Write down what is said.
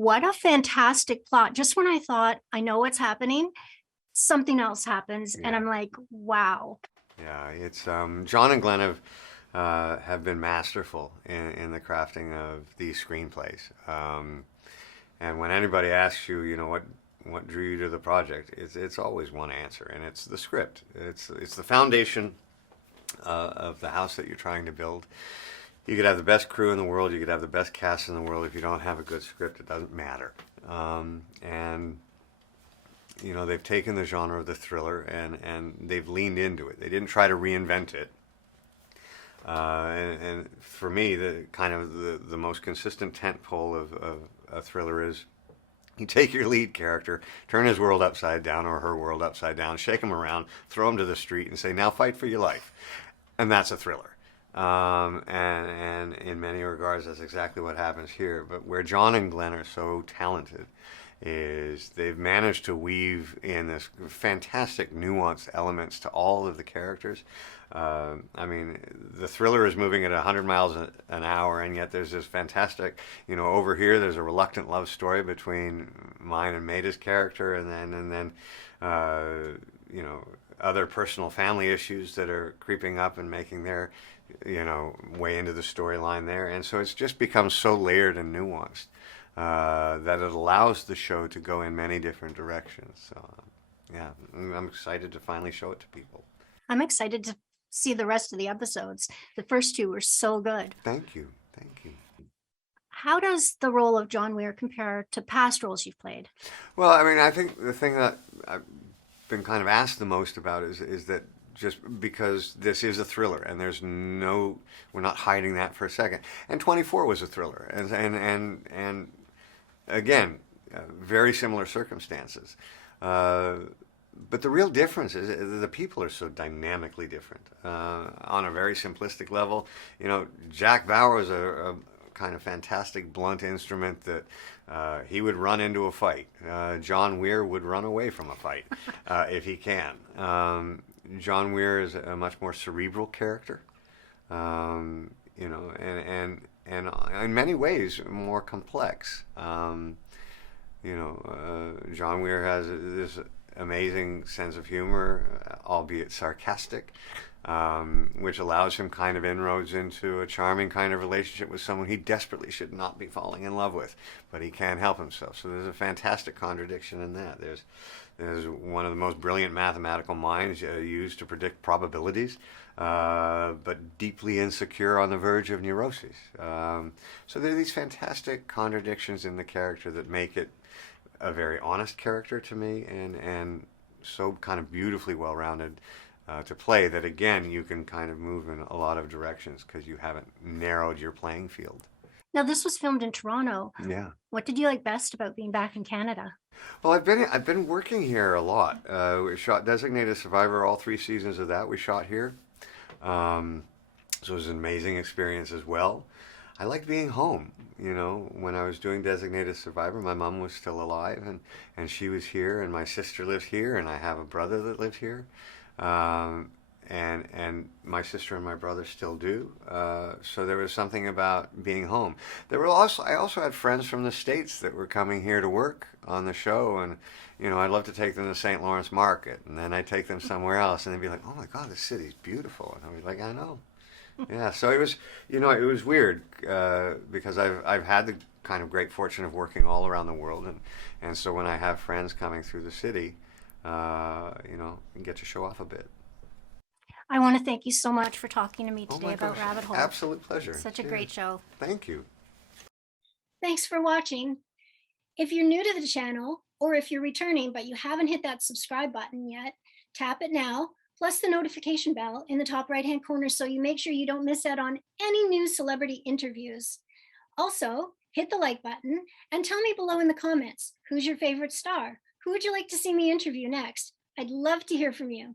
What a fantastic plot. Just when I thought I know what's happening, something else happens, and Yeah, I'm like, wow. yeah. It's John and Glenn have been masterful in the crafting of these screenplays. And when anybody asks you, what drew you to the project, it's always one answer, and it's the script. It's the foundation of the house that you're trying to build. You could have the best crew in the world, you could have the best cast in the world. If you don't have a good script, it doesn't matter. And they've taken the genre of the thriller and they've leaned into it. They didn't try to reinvent it. And for me, the kind of the most consistent tentpole of a thriller is you take your lead character, turn his world upside down or her world upside down, shake him around, throw him to the street, and say, "Now fight for your life," and that's a thriller. And in many regards, that's exactly what happens here. But where John and Glenn are so talented is they've managed to weave in this fantastic nuanced elements to all of the characters. I mean, the thriller is moving at 100 miles an hour, and yet there's this fantastic, over here there's a reluctant love story between mine and Maida's character, and then, other personal family issues that are creeping up and making their, way into the storyline there. And so it's just become so layered and nuanced that it allows the show to go in many different directions. So, yeah, I'm excited to finally show it to people. I'm excited to see the rest of the episodes. The first two were so good. Thank you. Thank you. How does the role of John Weir compare to past roles you've played? Well, I mean, I think the thing that I've been kind of asked the most about is that just because this is a thriller and we're not hiding that for a second. And 24 was a thriller, and again, very similar circumstances. But the real difference is the people are so dynamically different. On a very simplistic level, Jack Bauer is a kind of fantastic blunt instrument that he would run into a fight. John Weir would run away from a fight if he can. John Weir is a much more cerebral character, and in many ways more complex. John Weir has this amazing sense of humor, albeit sarcastic, which allows him kind of inroads into a charming kind of relationship with someone he desperately should not be falling in love with, but he can't help himself. So there's a fantastic contradiction in that. There's one of the most brilliant mathematical minds used to predict probabilities, but deeply insecure on the verge of neuroses. So there are these fantastic contradictions in the character that make it a very honest character to me, and so kind of beautifully well-rounded to play that, again, you can kind of move in a lot of directions because you haven't narrowed your playing field. Now, this was filmed in Toronto. Yeah. What did you like best about being back in Canada? Well, I've been working here a lot. We shot Designated Survivor, all 3 seasons of that we shot here. So it was an amazing experience as well. I liked being home. When I was doing Designated Survivor, my mom was still alive, and she was here, and my sister lives here, and I have a brother that lives here. And my sister and my brother still do. So there was something about being home. I also had friends from the States that were coming here to work on the show, and I'd love to take them to St. Lawrence Market, and then I'd take them somewhere else, and they'd be like, "Oh my God, this city's beautiful," and I'd be like, "I know." Yeah, so it was weird because I've had the kind of great fortune of working all around the world, and so when I have friends coming through the city, you get to show off a bit. I want to thank you so much for talking to me Oh today my about gosh, Rabbit Hole. absolute pleasure. Such a Yeah, great show. thank you. Thanks for watching. If you're new to the channel, or if you're returning but you haven't hit that subscribe button yet, tap it now, plus the notification bell in the top right-hand corner so you make sure you don't miss out on any new celebrity interviews. Also, hit the like button and tell me below in the comments, who's your favorite star? Who would you like to see me interview next? I'd love to hear from you.